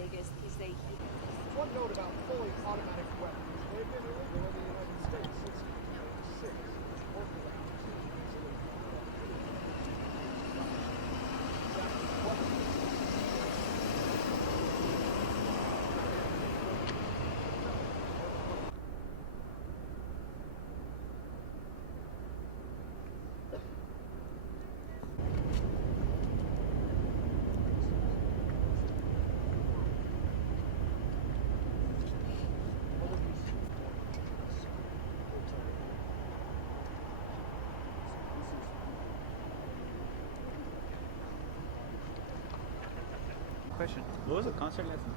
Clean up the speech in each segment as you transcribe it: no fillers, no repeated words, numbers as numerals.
Vegas is they. One note about fully automatic weapons. They've been illegal in the United States since 1996. Question. What was the concert last night?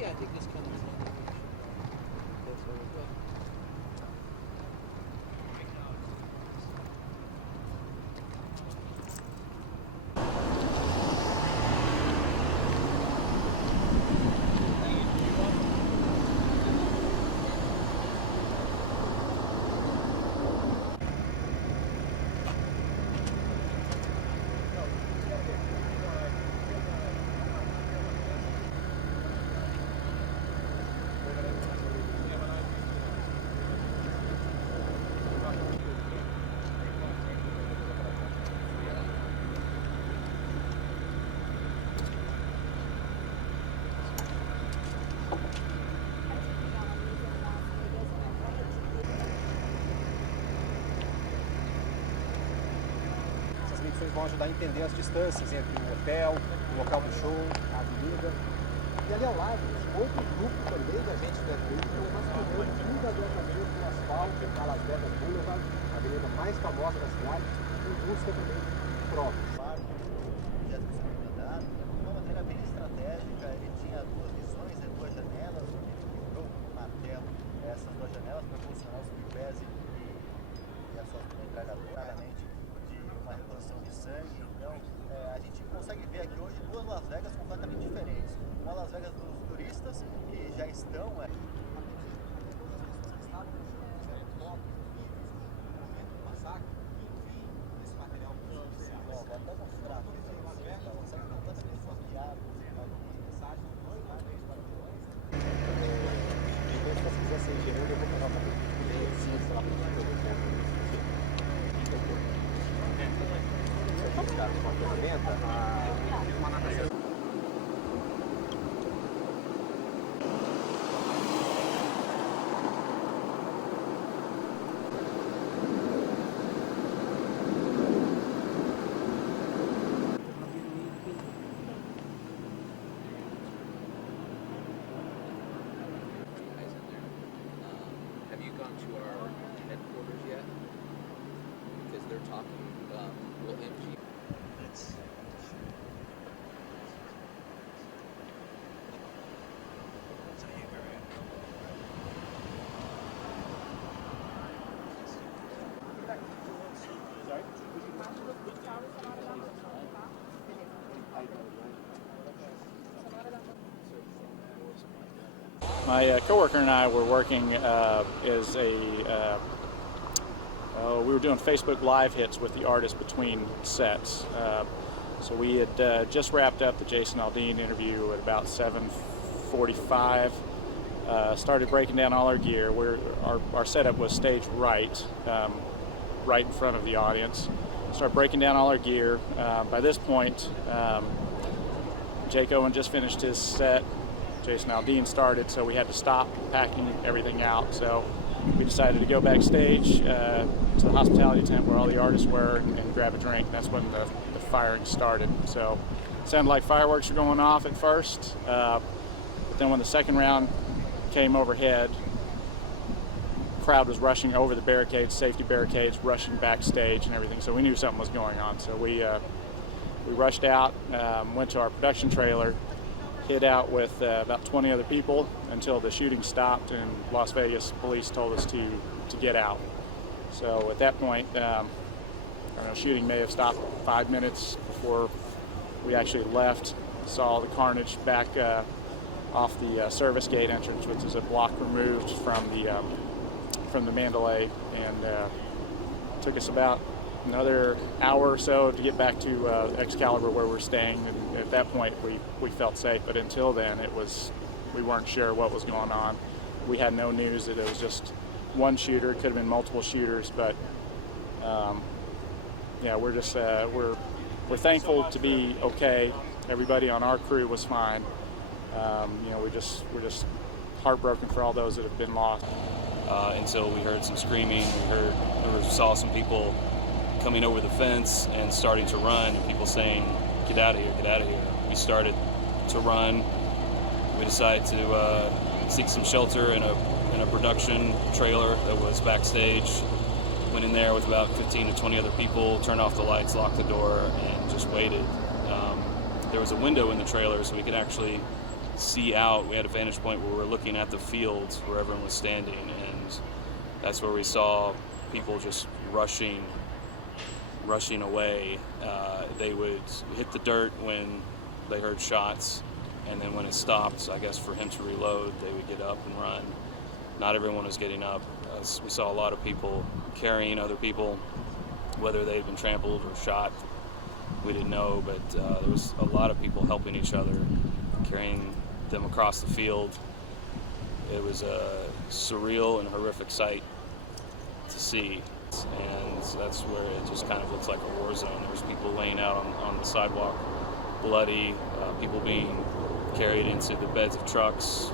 Yeah, I think this comes. Vocês vão ajudar a entender as distâncias entre o hotel, o local do show, a avenida. E ali ao lado, outro grupo também de agentes do FBI estão vasculhando cuidadosamente no asfalto da Las Vegas Boulevard, a avenida mais famosa da cidade, em busca também de provas. De uma maneira bem estratégica, ele tinha duas visões, duas janelas, onde ele quebrou com um martelo essas duas janelas para posicionar os tripés e a sua metralhadora, de uma reposição de sangue. Então, a gente consegue ver aqui hoje duas Las Vegas completamente diferentes. Uma Las Vegas dos turistas, que já estão... Have you gone to our headquarters yet? Because they're talking, will MG... My coworker and I were working we were doing Facebook Live hits with the artist between sets. So we had just wrapped up the Jason Aldean interview at about 7:45. Started breaking down all our gear. Our setup was staged right in front of the audience. Started breaking down all our gear. By this point, Jake Owen just finished his set. Jason Aldean started, so we had to stop packing everything out. So we decided to go backstage to the hospitality tent where all the artists were and grab a drink. That's when the firing started. So it sounded like fireworks were going off at first, but then when the second round came overhead, the crowd was rushing over the barricades, safety barricades, rushing backstage and everything. So we knew something was going on. So we rushed out, went to our production trailer, hid out with about 20 other people until the shooting stopped and Las Vegas police told us to get out. So at that point, I don't know, shooting may have stopped 5 minutes before we actually left. Saw the carnage back off the service gate entrance, which is a block removed from the Mandalay, and took us about another hour or so to get back to Excalibur where we're staying. And at that point we felt safe, but until then we weren't sure what was going on. We had no news that it was just one shooter. It could have been multiple shooters, but yeah, we're just we're thankful to be okay. Everybody on our crew was fine. You know, we're just heartbroken for all those that have been lost. Until we heard some screaming, we saw some people coming over the fence and starting to run, and people saying, "Get out of here, get out of here." We started to run. We decided to seek some shelter in a production trailer that was backstage. Went in there with about 15 to 20 other people, turned off the lights, locked the door, and just waited. There was a window in the trailer so we could actually see out. We had a vantage point where we were looking at the fields where everyone was standing, and that's where we saw people just rushing away. They would hit the dirt when they heard shots, and then when it stopped, I guess for him to reload, they would get up and run. Not everyone was getting up. We saw a lot of people carrying other people, whether they had been trampled or shot, we didn't know, but there was a lot of people helping each other, carrying them across the field. It was a surreal and horrific sight to see, and that's where it just kind of looks like a war zone. There was people laying out on the sidewalk, bloody, people being carried into the beds of trucks,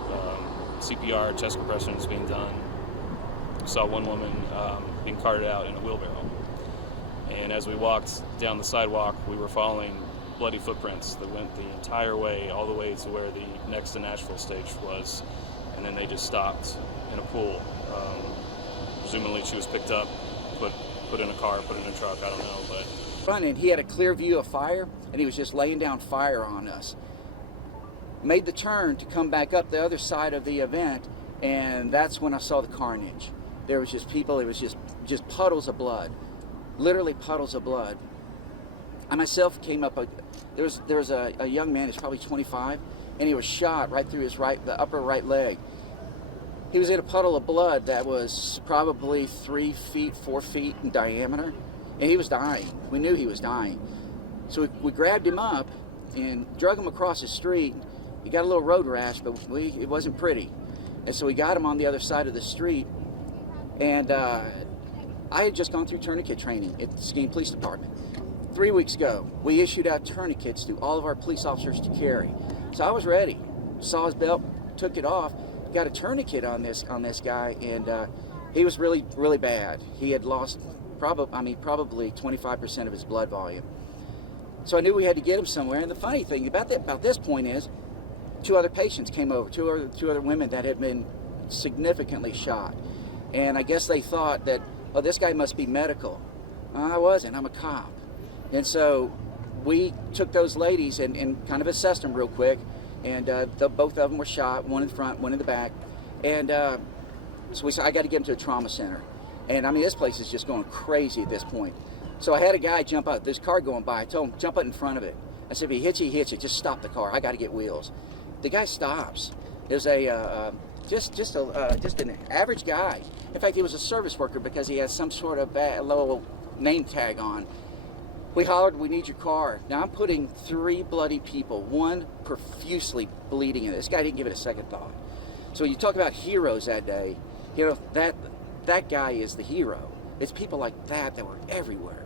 CPR, chest compression was being done. We saw one woman being carted out in a wheelbarrow. And as we walked down the sidewalk, we were following bloody footprints that went the entire way, all the way to where the next to Nashville stage was. And then they just stopped in a pool. Presumably she was picked up, put in a car, put in a truck, I don't know. But And he had a clear view of fire, and he was just laying down fire on us. Made the turn to come back up the other side of the event, and that's when I saw the carnage. There was just people, it was just puddles of blood. Literally puddles of blood. I myself came up, there was a young man, he's probably 25, and he was shot right through the upper right leg. He was in a puddle of blood that was probably 3 feet, 4 feet in diameter, and he was dying. We knew he was dying. So we grabbed him up and drug him across the street. He got a little road rash, but it wasn't pretty. And so we got him on the other side of the street, and I had just gone through tourniquet training at the Seguin Police Department. 3 weeks ago, we issued out tourniquets to all of our police officers to carry. So I was ready. Saw his belt, took it off, got a tourniquet on this guy, and he was really, really bad. He had lost probably 25% of his blood volume. So I knew we had to get him somewhere. And the funny thing about this point is, 2 other patients came over, two other women that had been significantly shot. And I guess they thought that, oh, this guy must be medical. I wasn't, I'm a cop. And so we took those ladies and kind of assessed them real quick, and both of them were shot, one in the front, one in the back. And so we said, I got to get them to a trauma center. And I mean, this place is just going crazy at this point. So I had a guy jump out, there's a car going by, I told him, jump out in front of it. I said, if he hits you, just stop the car, I got to get wheels. The guy stops. There's just an average guy. In fact, he was a service worker because he has some sort of little name tag on. We hollered, we need your car. Now I'm putting 3 bloody people, one profusely bleeding in it. This guy didn't give it a second thought. So you talk about heroes that day, you know, that guy is the hero. It's people like that were everywhere.